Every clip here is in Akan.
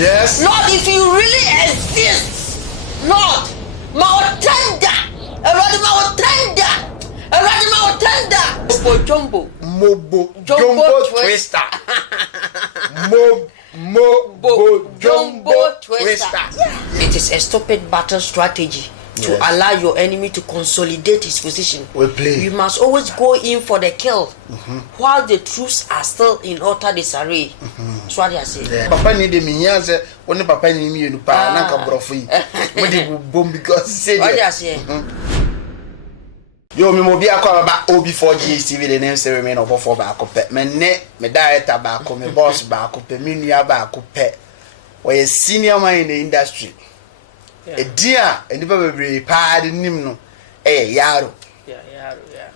Yes. Lord, if you really exist, Lord, Mautenda, Mobo Jumbo Twister. Mobo Jumbo Twister. It is a stupid battle strategy to allow your enemy to consolidate his position. We play. You must always go in for the kill while the troops are still in utter disarray. That's what I say. Papa need the minions, only Papa need me to pa na ka brofo yi. We dey bomb because say what I say. Yo, me mo bi akwa ba OB4GHTV the name say remain obofo ba akopɛ. Me ne me director ba akɔ, me boss ba akopɛ, me nua ba akopɛ. We senior man in the industry. A dear and never be pad nim no. Yaro.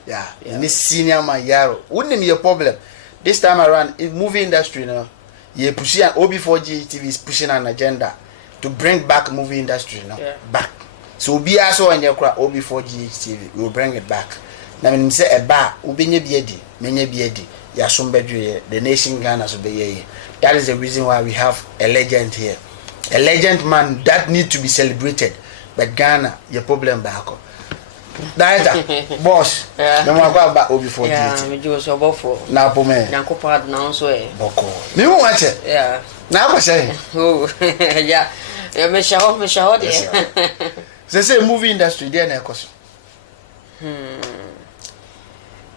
Yeah. Ni senior man Yaro. Wouldn't be a problem. This time around in movie industry now, you pushing OB4GHTV is pushing an agenda to bring back movie industry now. Back. So be also on your crowd OB4GHTV, we will bring it back. Now when say a bar, ubenye biedi, menye biedi, ya sumbedwe, the nation Ghana so be. That is the reason why we have a legend here. A legend man that need to be celebrated. But Ghana, your problem back. Director, boss, no more about OB4GHTV. Yeah, me do so bofo. Na pome. Nyanko pad na so e. Boko. Me won watch it. Yeah. Na ko say. Oh, yeah. Yeah, me shaho there. They say movie industry there na ekoso.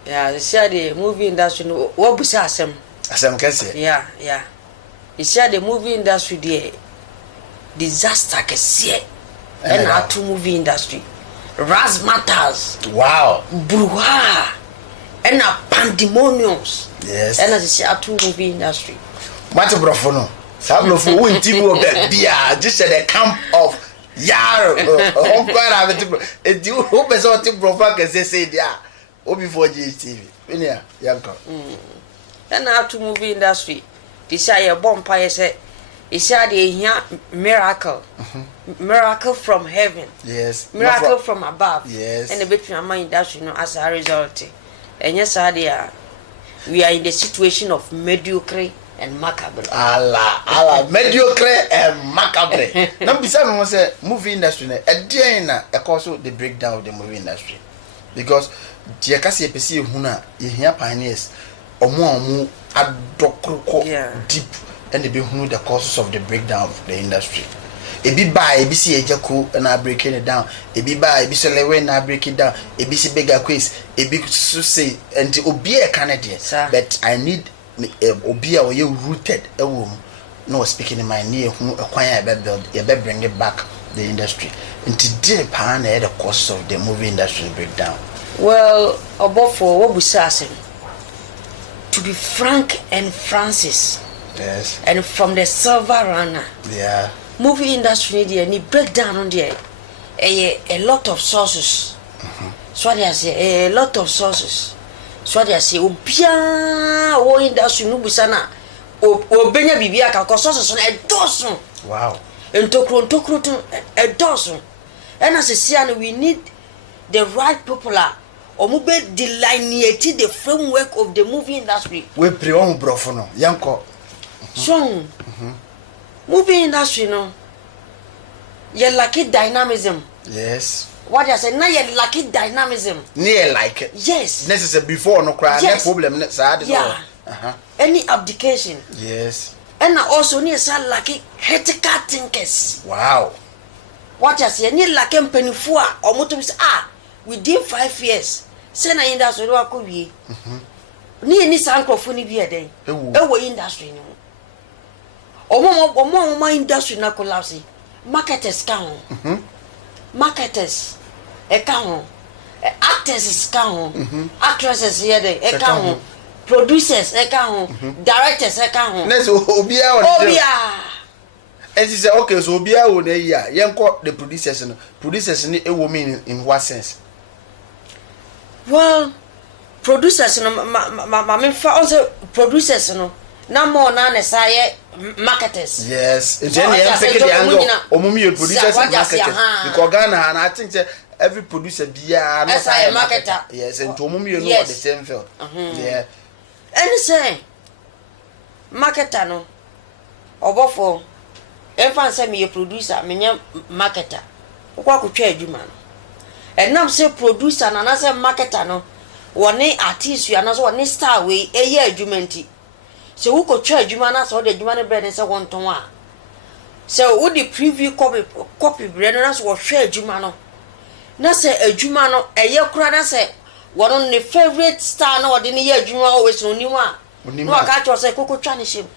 Yeah, they say the movie industry what busa asem. Asem kese. Yeah. You see the movie industry there disaster kese. And our two movie industry. Razzmatazz. Wow. Brouhaha. And a pandemoniums. Yes. And as I say our two movie industry. What a brofono. Sablo for win TV of that beer just at the camp of Yaro. Oh, quite have it. You hope as all tip profile as they say there. OB4GHTV. Yeah, Yanko. And our two movie industry. This is a bomb pie say. It's a miracle. Miracle from heaven. Yes. Miracle from above. Yes. And the between my industry, as a result. And yes, we are in the situation of mediocre and macabre. Allah, mediocre and macabre. Now, besides, we say movie industry, a day na also the breakdown of the movie industry, because Jiakasi PC huna here pioneers, omu adokruko deep, and they be who the causes of the breakdown of the industry. A be buy, a be see a jaco and I breaking it down. A be buy, a be sell and I break it down. A be see bigger quiz, a big say, and to be a Canadian. But I need Obia or you rooted a womb. No speaking in my near who acquire a build, a bed bring it back the industry. And today, pan the cost of the movie industry breakdown. Well, above for what we say, to be Frank and Francis. Yes. And from the silver runner. Yeah. Movie industry there need breakdown on there. A lot of sources. So they say a lot of sources. So they say obia o industry no busana obenya bibia ka sources on a dozen. Wow. Entokro a dozen. And as a see we need the right people are omube delineate the framework of the movie industry. We pre on brofono yanko. So movie industry no you like it dynamism. Yes. What I say now you like it dynamism. Near like it. Yes. Necessary before no cry. Yes. No problem. Yeah. Any abdication. Yes. And also near say like it critical thinkers. Wow. What I say near like penifua or motor within 5 years. Say na industry wa ko wie. Ni sankrofo ni bi eden. Ewo industry ni. Omo industry na collapse. Marketers can. Marketers can. Actors can. Actresses here they can. Producers can. Directors can. Let's Obia. And she said, okay, so Obia will the year. Yanko the producers and producers need a woman in what sense? Well, producers no ma also producers no na more na say marketers. Yes, it's any pick the angle omumi producers and marketers because Ghana and I think every producer be a marketer. Yes, and to omumi you know the same field. Yeah. And say marketer no obofo Everyone say me a producer, me a marketer. What could try you man? And now say producer and another marketer no. One artist you another one star way a year jumenti. So who could try you man as all the Jumana bread and say 1 to 1. So would the preview copy bread and us was share Jumano. Na say a Jumano a year crana say one on the favorite star no the year Juma always no new one. No I catch was a cocoa Chinese him.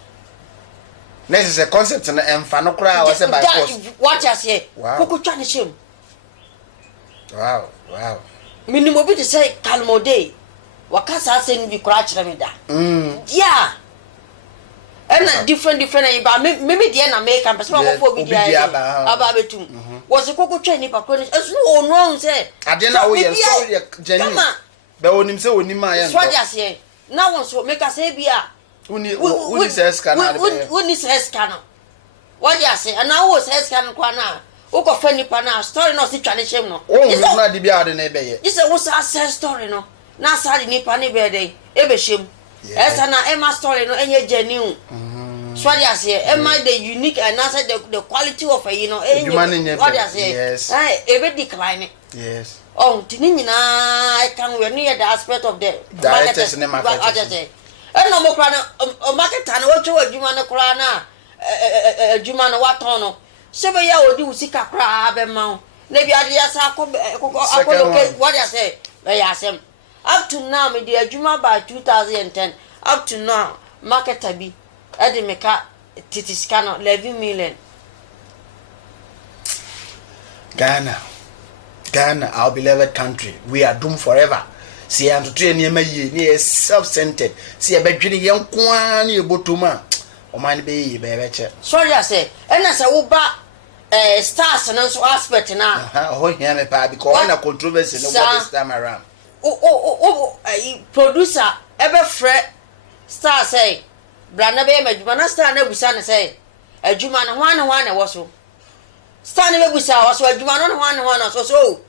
Next is a concept and Fano cry was by force. What I say, cocoa Chinese him. Wow. Minimum to say Calmo Day. Wakasa send you cratch them da. Yeah. And different but maybe the end make campus for be about it was a cocoa Chinese as no wrong say. I didn't know we are Jenny. But when him say when him I what I say. Now one so make us say beer. Who says can who is scanner? What I say, and now was scanner quana. Oko feni pana story no si Chinese shame no. Oh, it's not the beer the neighbor yet. This was a sad story no. Na sad ni pani be dey. Ebe shame. Esa na Emma story no enye genuine. So what I say, Emma the unique and answer the quality of a what I say. Yes. Ebe decline. Yes. Oh, tini na I can we near the aspect of the directors and marketers. And no more market and what you Jumana Krana Jumana Watono. 7 years old do sika crab and mount. Maybe I just what I say. Bayasem. Up to now, me dear Juma by 2010. Up to now, market tabi. Edimeka Titiscano 11 million. Ghana, our beloved country. We are doomed forever. See, I'm to train near self-centered. See, I bet you young Kwani Botuma. O man be baby. Sorry, I say, and as a uba stars and also aspect now. Oh, yeah, me pa because I'm a controversy this time around. Producer, ever fret star say, Branda be me, but not stand up with Sana say, a Juman one was so. Standing up with us, so a Juman one so so.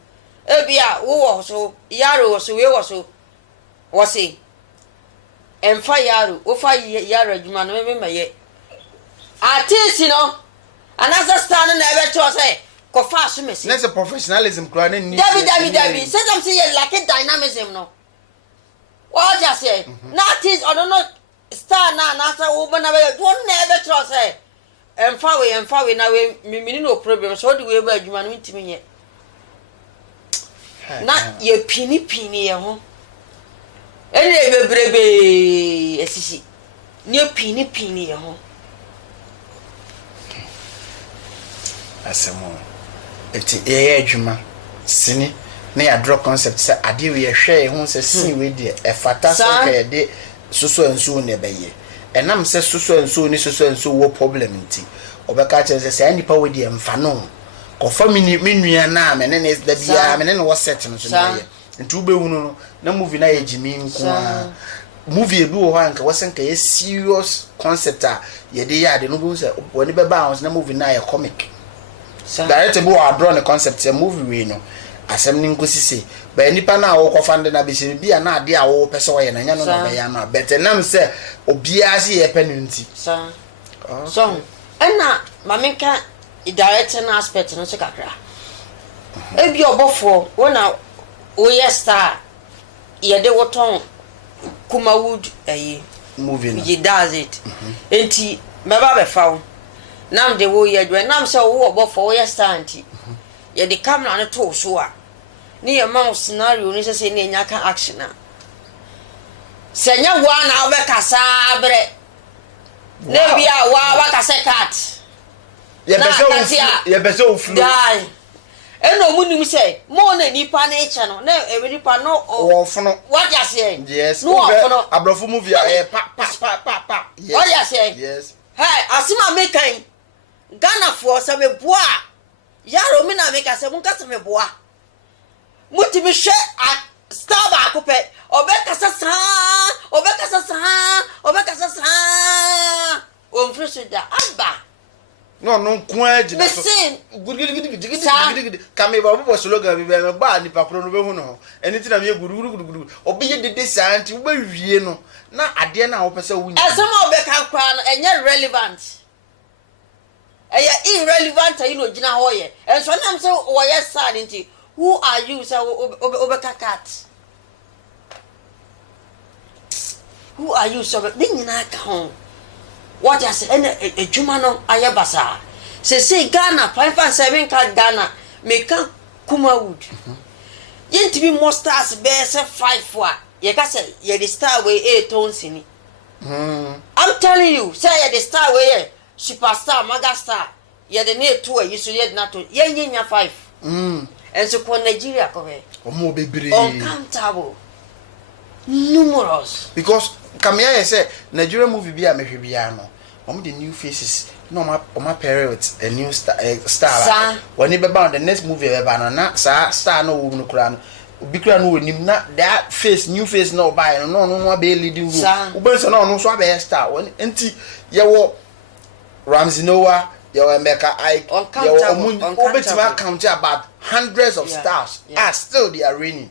Ebia, who was so, Yaro was so, we was so. Was he? And 5 Yaro, oh 5 Yaro, Juman, remember yet. Artist, you know, another standing never to say, go fast, miss. That's a professionalism, crying. Debbie, said I'm saying like a dynamism, no. What I say, not is or not star now, not a woman, one never trust say. And far away now, me no problem, so do we ever Juman to me yet. Not your penny, huh? And they brebe, as near penny, huh? As a more. If the air Juma, Sini, near draw concept, say, I deal with a share, who says, see with the a fatastic day, so and so near bay. And I'm says so and so, what problem in tea. Obacatcher says, any power with the Mfano. Confirm me, and then it's the Biam, and then was setting and 2 be no movie na Jimmy movie do hank wasn't a serious concept. Ye de no say when be bounce na movie na a comic. Director bo draw the concept a movie we no asem ni nkosi say ba nipa na wo kofande na be se bia na ade a wo pese wo ye na nya no na be ya ma but nam say obia se ye pe no nti so na mamenka director na aspect no se kakra e bi obofo wona oye star ye de woton Kumawood movie he does it enti me ba be fa nam de wo ye dwe nam se wo obofo oye star enti ye de camera no to so a ni ye ma scenario ni se ni nya ka action na se nya wa na obe kasa bre na bia wa kasa cat ye be so flu die eno munim say mo na nipa na eche no na e nipa no wo fono what you say yes no fono abrofo movie pa yes what you say yes hey asima mekan Ghana for se me boa yaro mi na meka se mun ka se me boa muti mi hwe star ba ko pe obeka sa o mfresh da aba no kwa jina so guruguruguruguruguruguruguru kame ba bo slogan bi be ba ni pakro no be hu no eni ti na me guruguruguruguru obi ye dede santi wo ba wie no na ade na wo pese wo nyi esema obeka kwa no enye relevant irrelevant you know gina hoye and so nam say wo yes sad nti who are you say obeka cat who are you so be nyina ka ho what you say adwuma no ayebasa say Ghana 5.7 ka Ghana meka Kumawood yentimi more stars be say 5 wa ye ka say ye the star we 8 tones ni I'm telling you say ye the star we superstar megastar ye the near 2 you so ye na to ye nyanya 5 and so ko Nigeria ko be omo bebre uncountable numerous because kamia say Nigeria movie bi a mehwe bia no omo the new faces no ma pair with a new star when you bound the next movie be no na star no wo no kura no obi kura no wonim na that face new face no buy no be leading role wo so no so be star when enti ye wo Ramsey Noah ye wo Emeka Ike ye wo obetima count about hundreds of stars are still they are reigning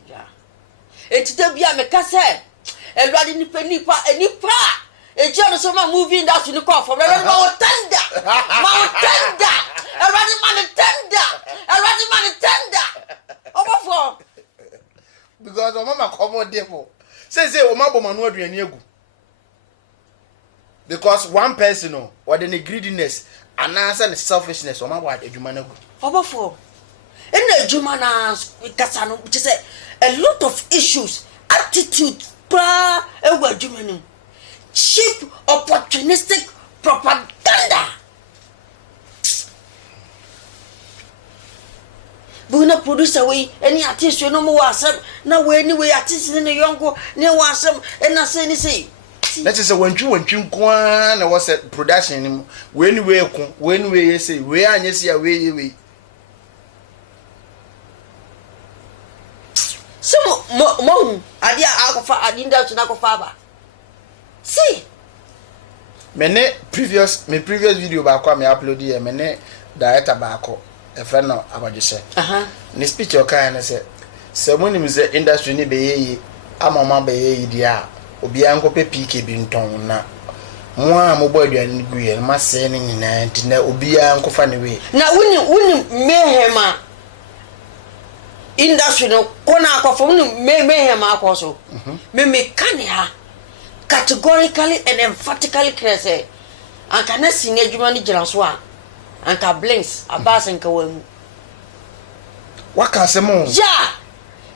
enti da bia meka say elwade nipa John so ma movie industry ni call for Mountain tender already man tender over for because o mama come devil say o ma boma no aduane egu because one person or the greediness and answer the selfishness o ma wa adwuma na gu over for in the adwuma na kasa no which say a lot of issues attitude pra ewu adwuma no cheap opportunistic propaganda buna producer we any artist no mo wasam na we anyway artist in the yonko ne wasam and na say that is a wantwi kwa na was production nim we anyway ko we anyway say we anyesi ya we so mo adia akofa adinda tuna kofa ba see me previous video ba kwa me upload here me director ba ko e friend no abadwese ni speech o kan na se monim ze industry ni be yi amama be yi dia obi an ko pe PK bi nton na mo a mo bo aduane guye ma se ni nyina nti na obi an ko fa ne we na wuni mehema industry no kona akofo wuni mehema akoso me kane ha categorically and emphatically clear say anka na sine adwuma ni gira so a anka blinks abas anka wamu waka se mo yeah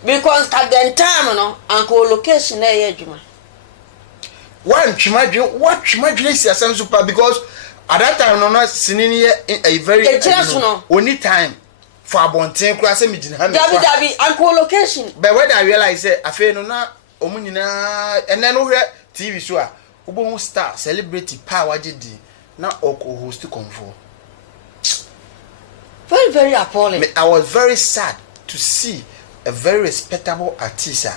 because at the time no anka location na ye adwuma what twimadwe is asem super because at that time no na sine ni a very only time for abonten kura se me gina ha me dabi anka location but when I realize say afa no na omunyina ene no hwe TV so a obo star celebrity power gidi na oko host convo very very appalling. I was very sad to see a very respectable artist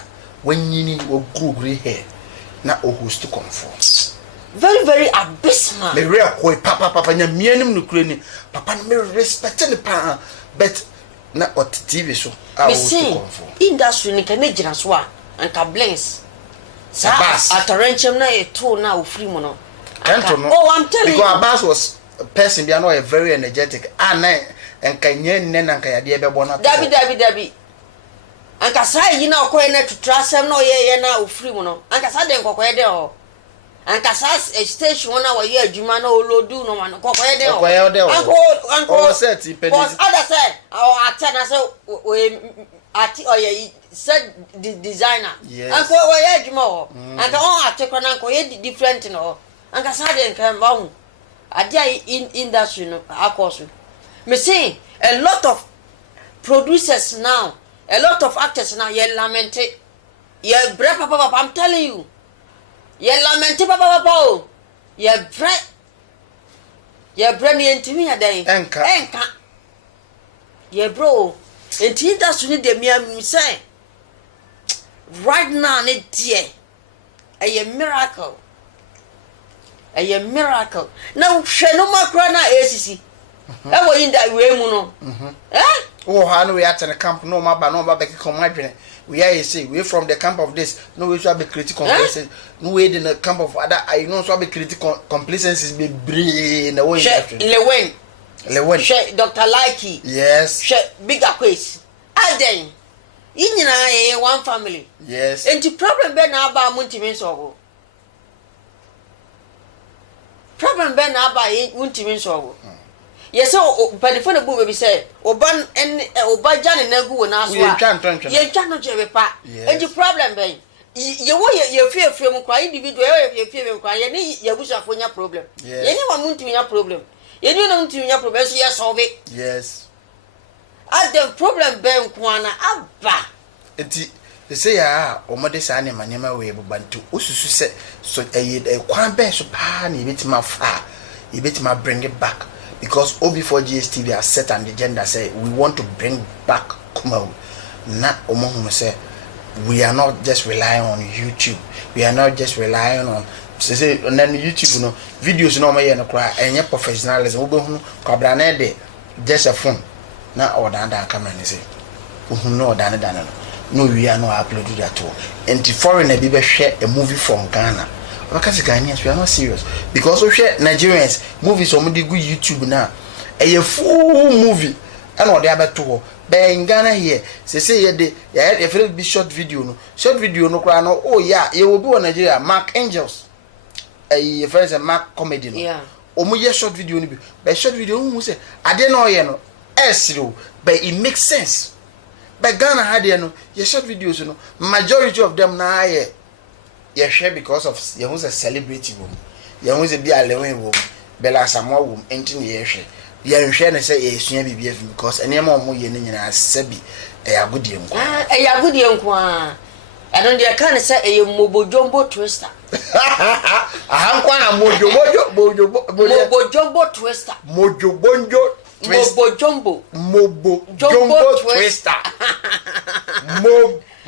when yini wo grey hair na o host convo very very abysmal me real koi papa nya mianim no kure ni papa me respect ni pa but na ot TV so a host convo industry ni kan gina so a anka blinks Atarenchem na eto na ofri mo no. Oh, I'm telling you. Because Abbas was a person be no very energetic. Na enka nye nne na nka yade be bona. Dabi. Anka sai yi na okoye na tutrasem na oye na ofri mo no. Anka sa de nkokoye de o. Anka sa station na wo ye adwuma na olodu no man kokoye de o. Kokoye de o. Anko set penny. Because other said, atena say ati oye said the designer anko we adwuma ho anka on atekwa na anko ye different no anka sade nkan ba hu adia in industry no akoso me say a lot of producers now a lot of actors now ye lament ye bre papa I'm telling you ye lament papa ye bre ni entimi ya dai enka ye bro enti industry ni de me say right now ne dear a miracle now hwe no makra na ACC e wo inda we mu no oh ha no we at the camp no ma ba be come adwene we are say we from the camp of this no we should be critical complacency no we in the camp of other I know so be critical complacencies be brain na we le wen Lewen. She Dr. Likey. Yes. She Big Aquas. Aden. Inyina one family. Yes. And the problem be na aba muntimi so. Problem be na aba muntimi so. Yes, so benefit bu be say oban en oba jane na gu na so a. Ye twa no chebe pa. And the problem be ye wo ye fie mu kwa individual ye fie mu kwa ye ni ye busafo nya problem. Ye ni wa muntimi nya problem. Ye ni na muntimi nya problem so ye solve it. Yes. At the problem be nkwana aba. Enti say ya omode sa ne manema we bubantu osusu se so kwan be so pa na yebetima fa yebetima bring it back because OB4 GSTV has set an agenda say we want to bring back Kumawu na omohunu say we are not just relying on YouTube, we are not just relying on say on YouTube no videos no ma no kra enye professionalism obehunu kwabra na de just a phone na odanda camera ni say ohunu no odanda no no we are not uploaded that all. And the foreigner be share a movie from Ghana. Because Ghanaians we are not serious because we share Nigerians movies on the good YouTube now. A full movie and what they are to be in Ghana here. Say they if it be short video no cry no oh yeah you will be on Nigeria Mark Angels. A first Mark comedy no. Yeah. Omo short video no be. But short video who say I don't know you know. But it makes sense. But Ghana had no your short videos no majority of them na ye share because of you was a celebrity woman you was a be a lewen woman bella samwa woman entin ye share you share na say e sua bibia because any ma omo ye nyina sabi e agudie nko e agudie nko a don't dey can say e mobojombo twister aha na mobojombo twister Mobo jumbo twister.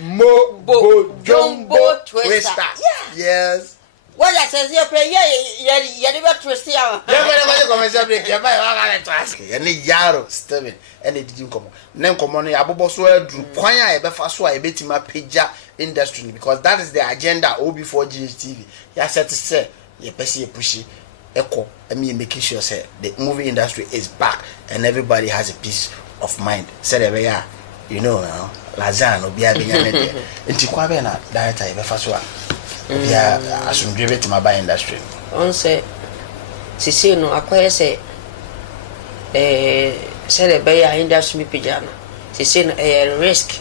Mobo jumbo twister. Yes. What I says you pay you never twist ya. You commercial break. You buy one to ask. Any yaro Steven and it didn't come. Then come on abobo so drew kwan ya be fa so a betima pagya industry because that is the agenda OB4 GSTV. Ya set to say you pesi pushi echo I mean making sure say the movie industry is back and everybody has a peace of mind. Said ever you know now Lazan obi abenya ne enti kwa be na director e be fa so a obi asundwe to my industry on say sisi no akoye say said ever industry pijana sisi no risk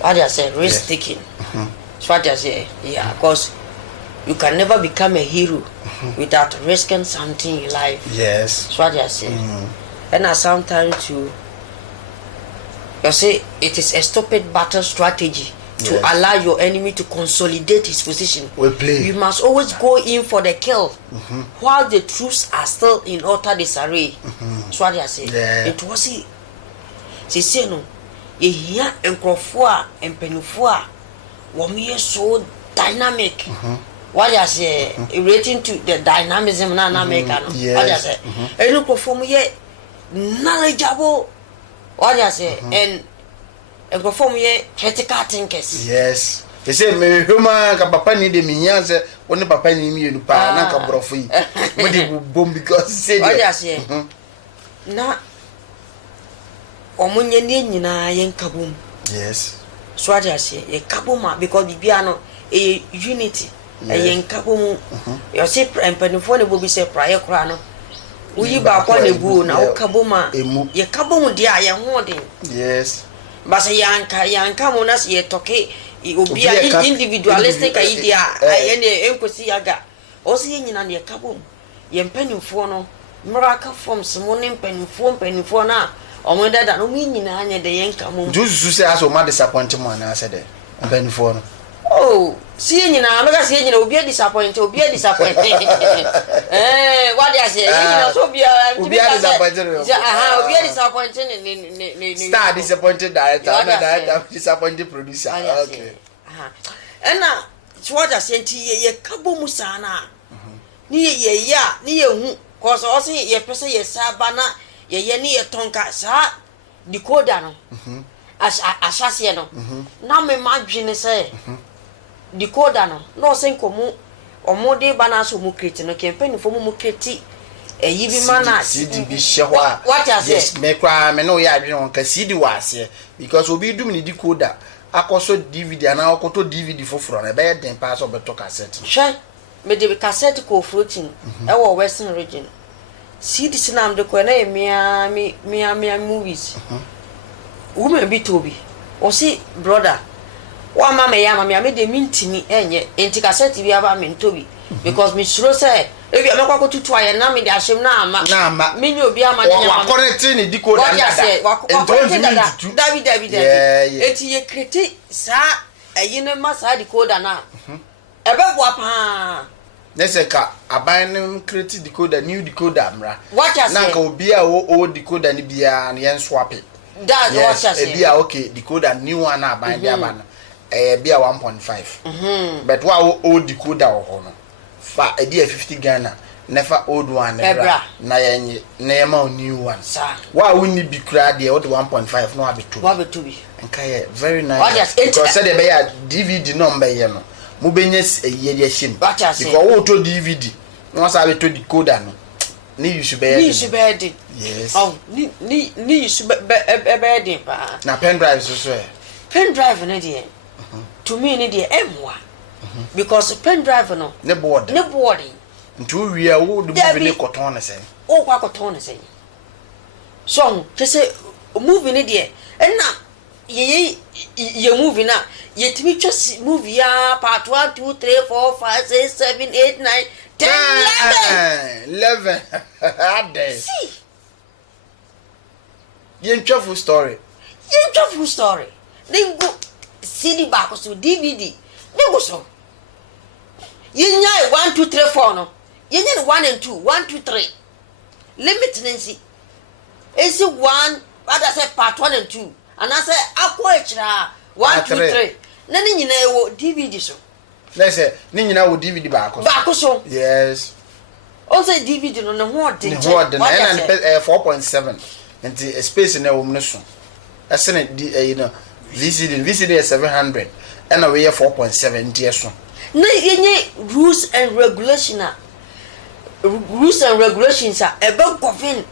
what I say risk taking so what I say yeah because you can never become a hero without risking something in life. Yes. That's what I say. And sometimes you say it is a stupid battle strategy to allow your enemy to consolidate his position. You must always go in for the kill while the troops are still in utter disarray. That's what I say. It was it. Say no. You hear Enkrofua and Penufua were so dynamic. What I say, relating to the dynamism na make what I say, and you perform ye knowledgeable. What I say, and perform ye critical thinkers. Yes. They say me human ka papa ni de minyanse, woni papa ni mi enu pa na ka brofo yi. Mo de bom because say what I say. Na omunye ni nyina ye nkabum. Yes. So what I say, ye kabuma because bibia no e unity. Yen kabomu you see empanifo ne bobi say prayer kra no uyi ba kwa ne bu na ukaboma ye kabomu dia ye hodin yes basa yanka mo na ye toke obi a individualistic idea ene enkosi yaga o se nyina ne kabomu ye empanifo no miracle forms mo ne empanifo na o mo dada no mi nyina anya de yen kabomu jusu say aso ma disappoint mo na say de empanifo no oh, see you now, because you know, be disappointed, what do I say? You know, so be disappointed. Be disappointed. Star disappointed director, disappointed producer. Okay. And now, what I say to ye Kabu Musana. Ni ye cause also ye person ye sabana, ye ni a tonka, sa, decoder. As assassin. Now, me imagine say. Decoder no say komu omo de bana so mu create no campaign for mu create yibi mana CD bi hye what you say yes me kwa me no ya adwene on ka CD wase because obi dum ni decoder akoso DVD ana akoto DVD foforo na be den pa so beto cassette hwe me de cassette ko floating e wo western region CD sinam de ko na mia movies woman bi tobi o si brother wa mama ya mama me de mintimi enye enti cassette bi aba me ntobi because me sure say ebi amekwa ko tutu aye na me de ahyem na ama me nyo obi ama nya wa connect ni decoder wa connect dada David enti ye kreti sa ayi ne ma sa decoder na ebe bo pa neseka aban kreti decoder new decoder mra na na ka obi a o decoder ni bia na yen swap that what you say e bia okay decoder new one na aban bia ba na bia 1.5 but wa o decoder ho no fa e bia 50 Ghana never old one na yenye na yema new one wa woni bi kura de o de 1.5 no abetu bi nka very nice because said e be ya DVD number ye no mo benye eye de him because wo to DVD no sa abetu decoder no ni use be yes oh ni use be din pa na pen drive so pen drive na de to me ni de emwa because pen drive no ne board ntu wiya wo de movie ne koton na sen o kwa koton na sen so je say movie ne de na ye movie na ye timi twa movie ya part 1 2 3 4 5 6 7 8 9 10 11 ade see ye ntwafu story ningo CD back so DVD ningo so yenya 1 2 3 4 no yenya 1 and 2 1 2 3 limit nancy is 1 other say part 1 and 2 and I say akwa echira 1 2 3 na ni nyina ewo DVD so na say ni nyina wo DVD back so yes on say DVD no na ho de na 4.7 and the space na wo mno so asene you know VCD is 700 and we have 4.7 dear so na yenye rules and regulations are about govern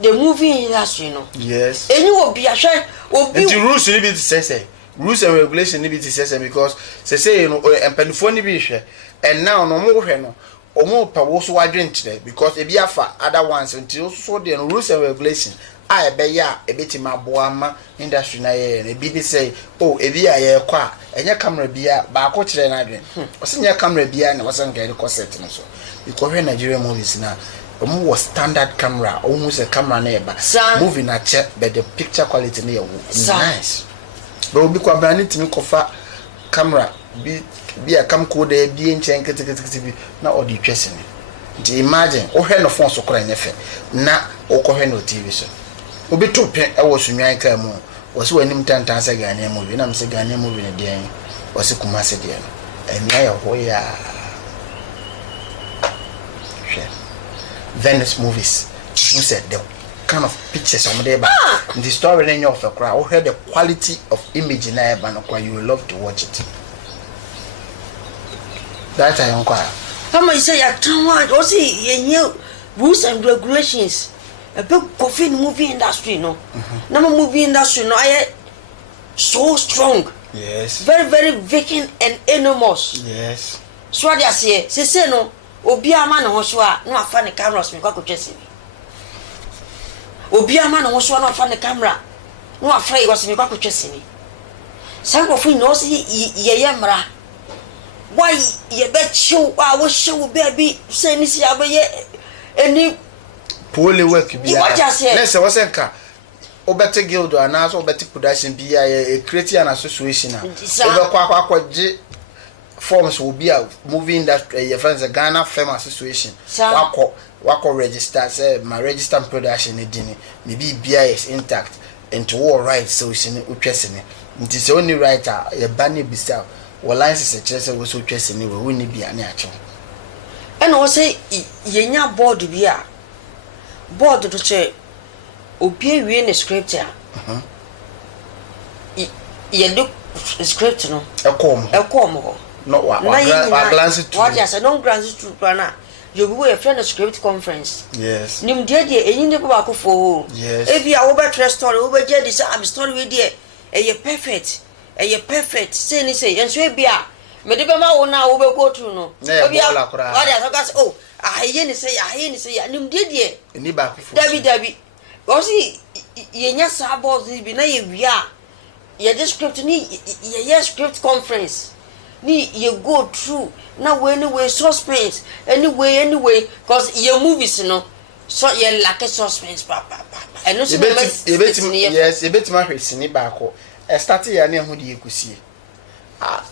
the movie industry no yes eni obi ahwe obi the rules ni be say rules and regulations ni be say because say you know empanifo ni bi hwe and now no mo hwe no omo pa wo so wadwentire because e bi afa other ones until so the rules and regulations a ebe ya ebetima boama industry na ye na bi ni say oh e bi aye kwa enye camera bia ba ko kire na adwen o se nya camera bia na wasan ga ko set no so because we Nigeria movies na omo was standard camera almost a camera na eba movie na che but the picture quality na nice but obi kwa brand timi kofa camera bi a camcorder bi enchen ketekete bi na odi twese ni imagine o hwe no phone so kora nyefe na o ko hwe no TV so obi to pe e wo sunwan ka mu wo se wanim tantan se Ghanaian movie na mse Ghanaian movie ne den wo se Kumasi de no enya ya ho ya Venice movies who said the kind of pictures on there but the story in your crowd or heard the quality of image in there but you will love to watch it that I inquire come say ya twan o see yenye rules and regulations about coffee movie industry no na movie industry no I so strong yes very very vacant and enormous yes so they say no obi ama na ho so a no afa ne cameras me kwa kotwese obi ama na ho so a no afa ne camera no afa yi was me kwa kotwese ni sanko no si ye mra why ye be chiw a wo show baby say ni si abaye any poorly work bi na se wosenka obete guild ana so obete production bi ya create an association na obekwa forms will be a movie industry your friends a Ghana Film Association wako register say my register production edini maybe BIS intact into all rights so using utwesene nti se only writer ye bani bisa wo license chese wo so utwesene we woni bia na acho and o say yenya board bia board to che obi wie ne script a ye do script no ekom ho no wa glance to what just no glance to plan you be a friend of script conference yes nim de eyin de ba ko fo yes e bia wo be trust story wo be je this am story we de e perfect say ni say enso e bia me de be ma wo na wo be go through no e bia what dey so gas oh ahaye ni say nim de ni ba ko fo dabi wo si ye nya sa boss bi na ye wia ye de script ni ye script conference ni you go through na way anyway suspense anyway cause your movies no so you like suspense pa and no so yes e beti ma hwesi ni ba ko e start ya na hu de ekusie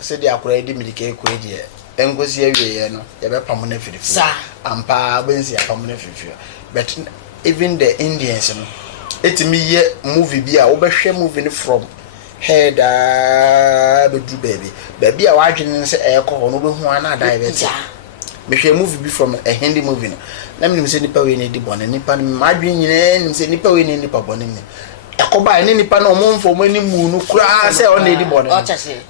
se de akora de milike ekure de engosi awie ye no ye be pam na firifi ampa bensi apam na firifi but even the Indians no etimi ye movie bi a wo be hwe movie ni from head be do baby a wadwene se e ko no be hu ana dai be me hwe movie bi from a Hindi movie no na me say nipa we ni di bone nipa ma dwen nyina ni say nipa we ni nipa bone ni akoba ni nipa na omomfo mo ni mu no kura se on na di bone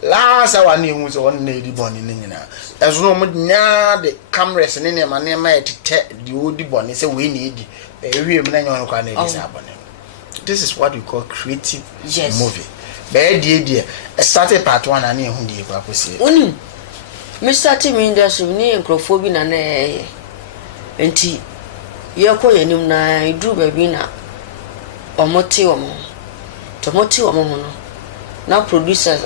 la sa wa ni hu se on na di bone ni nyina ezo no mo nya de cameras ni ne ma etete di odi bone se we ni di e wie me na nya on kwa na di sa bone. This is what we call creative movie. Be die started part 1 and ehun die kwa kwese oni me started me industry ni encrophobia na na enti ye ko yanim na idu ba bi na omoti omo tomoti omo no na producer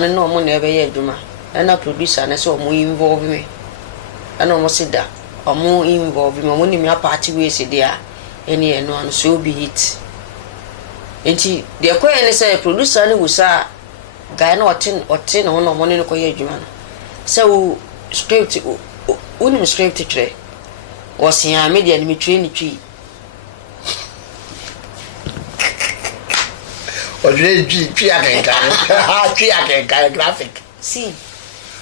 na no omo na ebe ye adwuma na producer na so omo involve me na omo se da omo involve me omo ni me party we se dia eni eno an so be it enti de ko ene say producer ni wusa guy na otin no no money no ko ye adwuma no so script uni script tre was ya media ni me train twi o twi akenka graphic see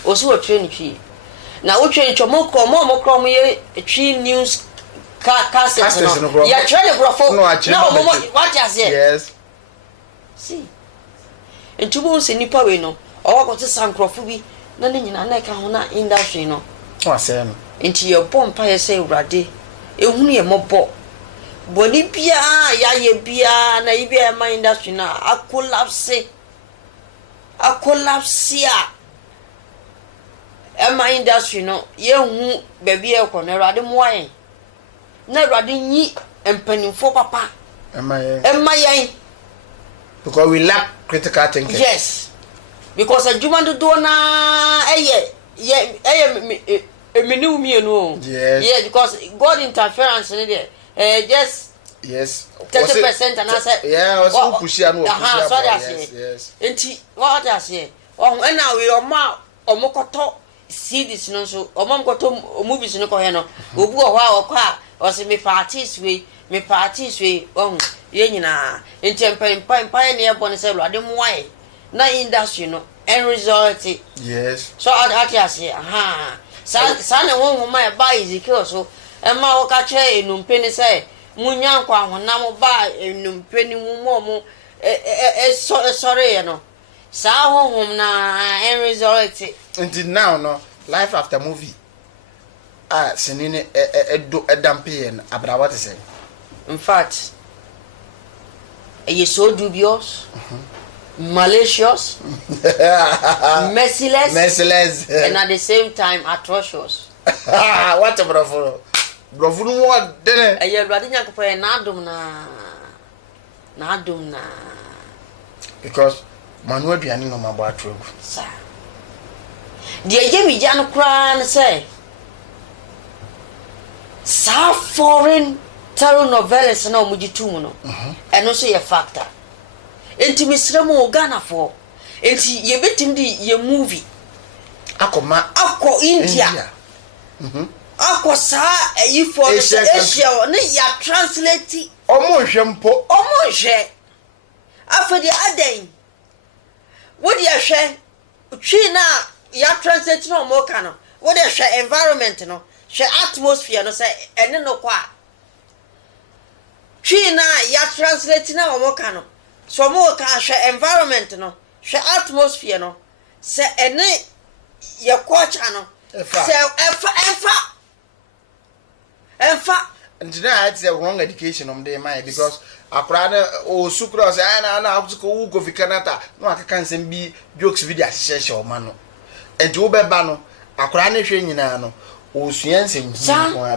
oso train twi na o train chomo ko mo ye twi news cassette no ya train brofo na mo what you say yes see entubo se nipa we no o ko te sankrofo bi na ne nyina na ka ho na industry no o say no enti ye pompa ye say urade ehunu ye mobo boni bia ya ye bia na ibia ma industry na akolapse ma industry no ye hu ba bia e ko na urade moaye na urade nyi empanimfo papa ema ye because we lack critical thinking. Yes, because a juma do na minu mi no. Yes, because God interference in there. Just yes 30% and I said yeah also push ya no yes enti what I say oh na we omokoto see this no so omokoto movies no ko he no obu o hwa okwa o se me parties we oh ye nyina enti empa ne ebone se ruade moae na industry no en result yes so I say sa ne won ma e ba Ezekiel so e ma wo ka che enumpe ni se munya nkwa honam ba enumpe ni mu mo sorry you know sa honhom na en result until now no life after movie sinini edampe abra what is it in fact so dubious malicious merciless and at the same time atrocious what a bravo no what then e Awurade Nyankopɔn na adom na because manu aduane no mabo atrogu sa de yemi ja no kra na say sa foreign telenovelas na omugitum no eno so ye factor enti misremo Ghana for enti ye betim di ye movie akọ India akọ sa for Asia ne ya translate omo hwe afedi aden wodi ahwe twi na ya translate no mo ka no wodi ahwe environment no hwe atmosphere no say ene no kwa twi na ya translate na mo ka no so mo ka hwe environment no hwe atmosphere no say ene ye culture no say efa Enfa. And today it's a wrong education on their mind because akrana o sukura say na go fi Canada no aka can be jokes video share o ma no enti wo beba no akrana hwe nyina no o suansem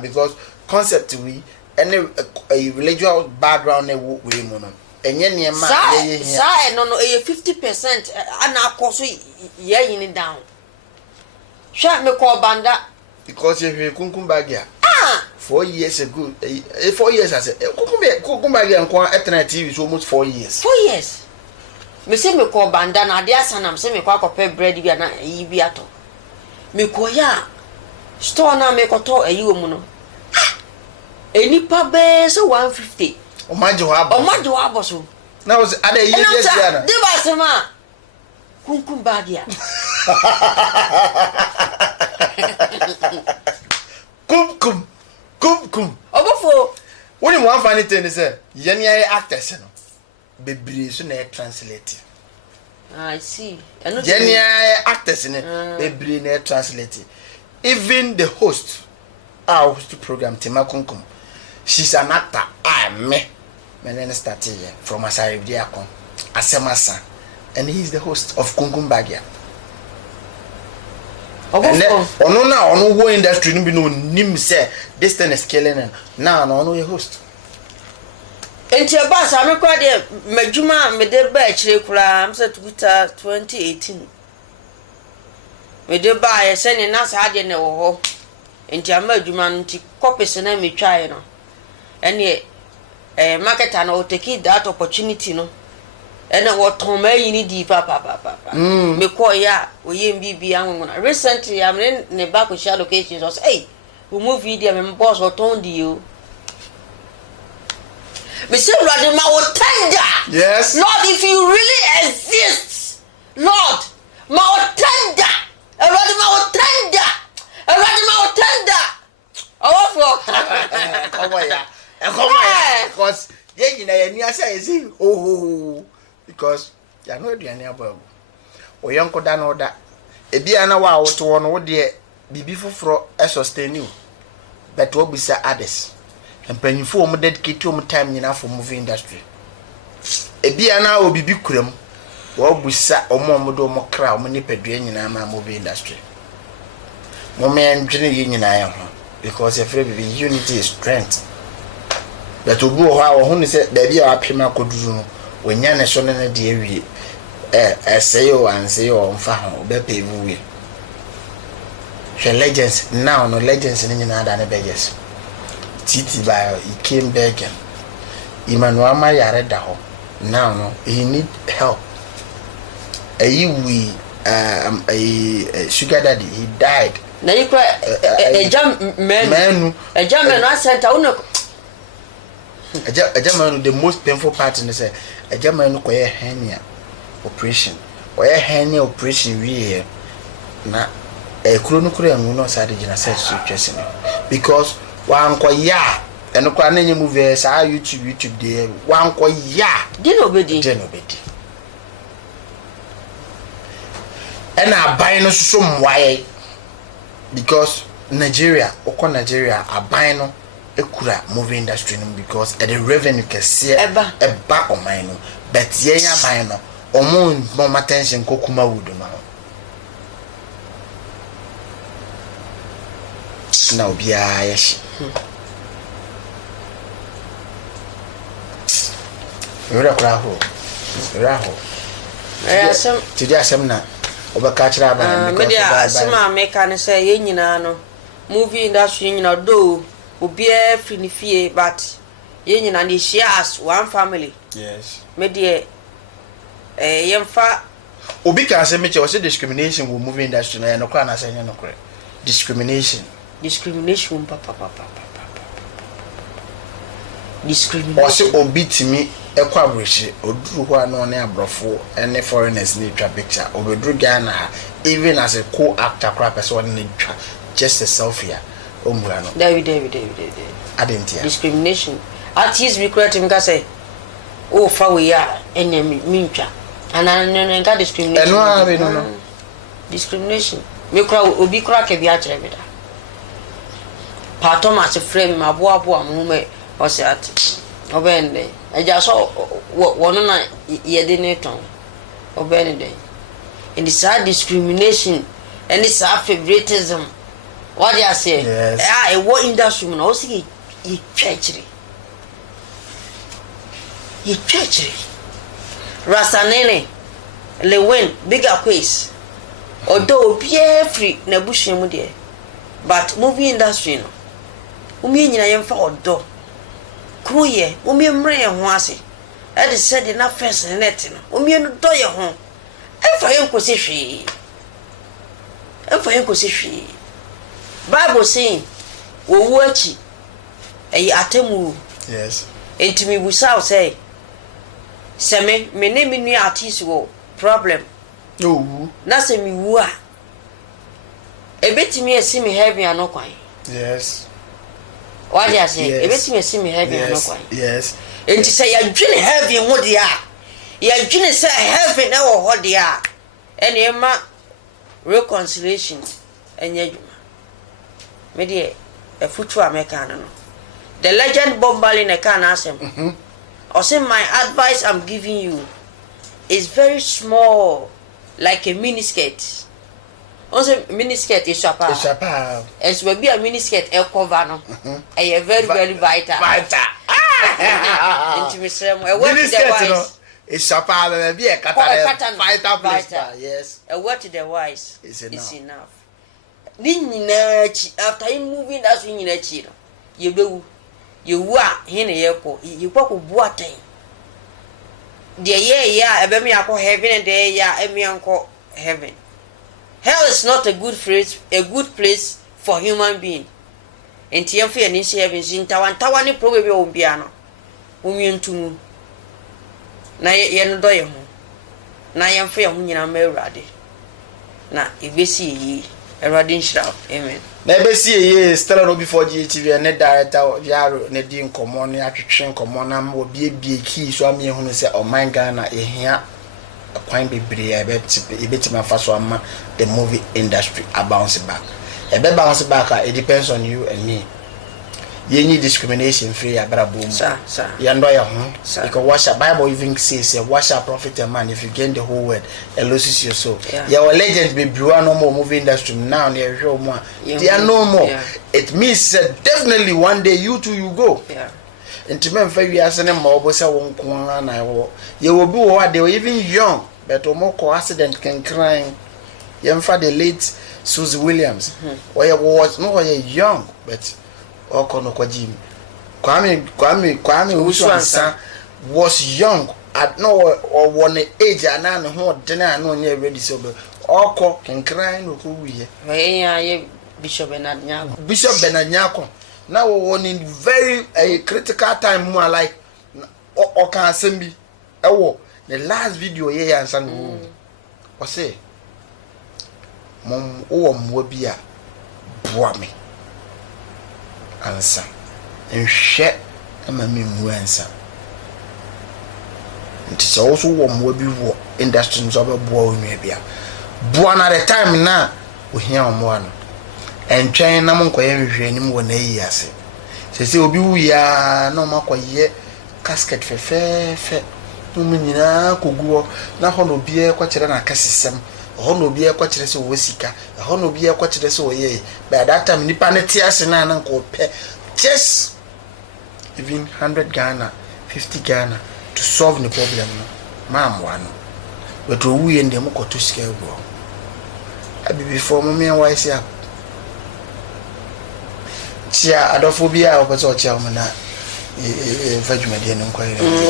because concept we any a religious background na we mu no enye niema ye sa no 50% ana akoso ye yin down hwa me ko banda because you hwe kunkum bagia 4 years ago 4 years I said kunkum bagia nko etna TV so almost 4 years me say me ko banda na dia sanam say me ko akopɛ bread bi na yi bi ato me ko ya store na me ko to ayi wo mu no enipa be so 150 omaje ho aboso na was ada yi yes ya na de ba sema kunkum bagia kum obofo when you want funny thing say yen ya actors no bebre so na translate I see yen ya actors no bebre na translate even the host our host program Tema Kunkum she's an actor me then started here from Asaribiakon Asemasa and he's the host of Kunkum Bagia. And ono wo industry no bi no nim say this thing is killing and now no your host enti abas amekwa de madwuma me de ba akire kura am say 2018 me de ba ye se ne na sa de ne wo ho enti amadwuma nti copies na me twae no ene marketer na o take that opportunity no ene wo ton ma yini di papa me ko ya oyem bibi anwona recently am ne back with locations so hey we move video me boss o ton di o me say Lord ma wo tender yes Lord if you really exist Lord ma wo tender Lord ma wo tender Lord ma wo tender oh for come on because ye na ye ni asa ezi oh because ya no aduane abo o yonko da no da ebia na wa woto wo no wo de bibi foforo sustain you but wo bisa others empanyifo mo dedicate mo time nyina for movie industry ebia na o bibi kuram wo bisa omo do mo kra mo ni padua nyina ma movie industry mo me ndwene ye nyina ya ho because every bibi unity is strength but obu ho a wo hu ni se da bia apema koduru no wenya ne so ne de awie eseyo anseyo mfa ho be pevu we she legends now no legends ni nyina da ne beges titi ba he came back Emmanuel Mayare da ho now no he need help we sugar daddy he died na you cry a jam man center uno a German the most painful part in the say a German ko hernia operation or hernia operation we na kuro no kuro anu no side gina set situation because wan ko ya eno kwa na nyemu ve sa YouTube dey wan ko ya dinobedi ena aban no so mwaye because Nigeria aban no ekura movie industry no because the revenue kese eba oman no but ye ya ban no omo more attention kokuma wood no na obia ya shi raho asem tidi asem na obaka kira ban because asema meka ne say ye nyina no movie industry nyina do obia free ni fie but ye nyina ni share as one family yes me de yemfa obi ka say me che was discrimination wo movie industry na no kwa na say no kore discrimination papa discrimination o se obi timi ekwa brechi oduru ho ana one abrofo ene foreigners ni twa picture obeduru Ghana even as a co-actor crap person ni twa just a selfie omura no David adentia discrimination artists regret him ka say oh fa we ya ene mintwa ana nka discrimination no discrimination me kra obi kra ke bi a kire me da Pa Thomas frame ma boa mo me o se ate obende eja so wono na ye de ne ton obende in the side discrimination and it's favoritism what you say yes. What industry no see ye church Rasanene Lewin bigger quiz although be free na bushie mu de but movie industry no umi nyina yemfa odo kruye umi mre ho ase e de said na first net no umi no do ye ho efa yenkosi hwe Bible saying wo achi atemu yes entimi busa say seme me ne me artist wo problem na se mi wu a ebetimi esi mi heaven anokwan yes what you say ebetimi esi mi heaven anokwan yes enti say ya dwene heaven ho dia ya dwene say heaven na wo ho dia ene ema reconciliation enya dwuma me de futu America no the legend Bob Marley na kan asem or say my advice I'm giving you is very small like a mini skirt. Also mini skirt is shapa. And so be a mini skirt e cover no. E very vital. Intimacy e work to the wise. It's shapa be a kata vital place. Yes. E work to the wise. It's enough. Ni nyina chi after him moving that's when nyina chi no. You be you a hine ye ko you ko buaten. The yeah, ebe me akọ heaven and the yeah, emi anko heaven. Hell is not a good place for human being. Enti yemfa ye nsi heaven zintawa ni probably o bia no. Umientumu. Na ye no do ye ho. Na yemfa ye ho nyina ma Awurade. Na ebesi yi Awurade nhyira. Amen. Na ebesi ye Stella no before GTV ne director Yaro ne di nkomo ne atwetwe nkomo na mo bie key so am ye hunu se oman Ghana ehia kwan bebre ebetima fa so ama the movie industry bounce back. Bounce back it depends on you and me. You need discrimination free abrabum. Sir. You know your home. Because what the Bible even says, wash a prophet a man if you gain the whole word and loses your soul. Your legend be no more movie industry now near show more. They are no more. Yeah. It means definitely one day you two you go. Yeah. And to me, you are saying more about you will be what they were even young, but more accident can crying. You the late Susie Williams. Or you was no young, but Okono Kwajim. Kwame Uswansa was young at no or one age and none who dinner no near ready sober. Oko can cry no who we Bishop Bernard Nyako. Now one in very a critical time more like Oka Sembi. The last video here and son was say Mom Mwabia Boame. Answer and share a mammy answer. It is also one will be war industries of a boy maybe. Born at a time now we hear on one and train among Koyam when 8 years. Say, we are no more yet casket fair. No meaning could go now hono be a quaterna cassism. Hono be a quatres of Wessica, a hono be a quatres of ye. By that time, Nippanetias and an uncle pay just even 100 Ghana, 50 Ghana to solve the problem. Ma'am, one. But we and the Moko to scale go. I be before me and wise up. Chia adophobia or so chairman.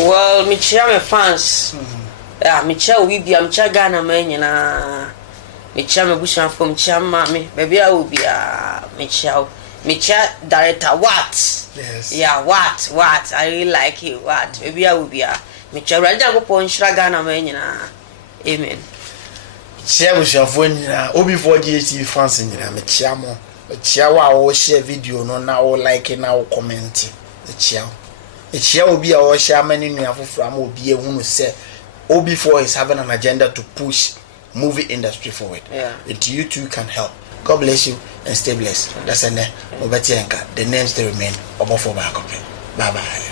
Well, Michelle fans. Michelle, we be Ghana man, and Michelle Bushan from Chamma, maybe I will be Michelle director. What? Yes. Yeah, what? I really like it. What? Maybe I will be Michelle Raja go on Ghana man, amen. Share with your phone, Obi for GHTV fans in Michamo. Chiawa or share video, no now like now comment. The Chia will be our shaman in your from will be a woman say. OB4 is having an agenda to push movie industry forward. Yeah. And you too can help. God bless you and stay blessed. That's ene obetienka. The names still remain. Obofo Bakope. Bye bye.